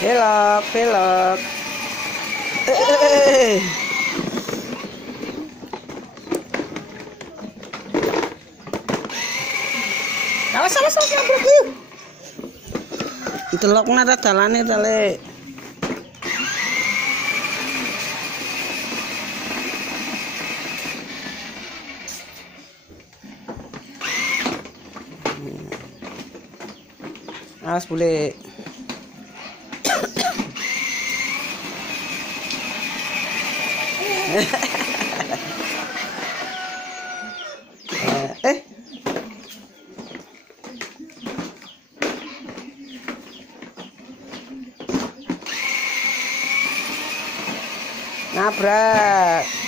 Belok, belok. Eh. Awas, awas, awas, nabrak yuk. Delok nata dalane ta, Le. Awas bule. Nabrak.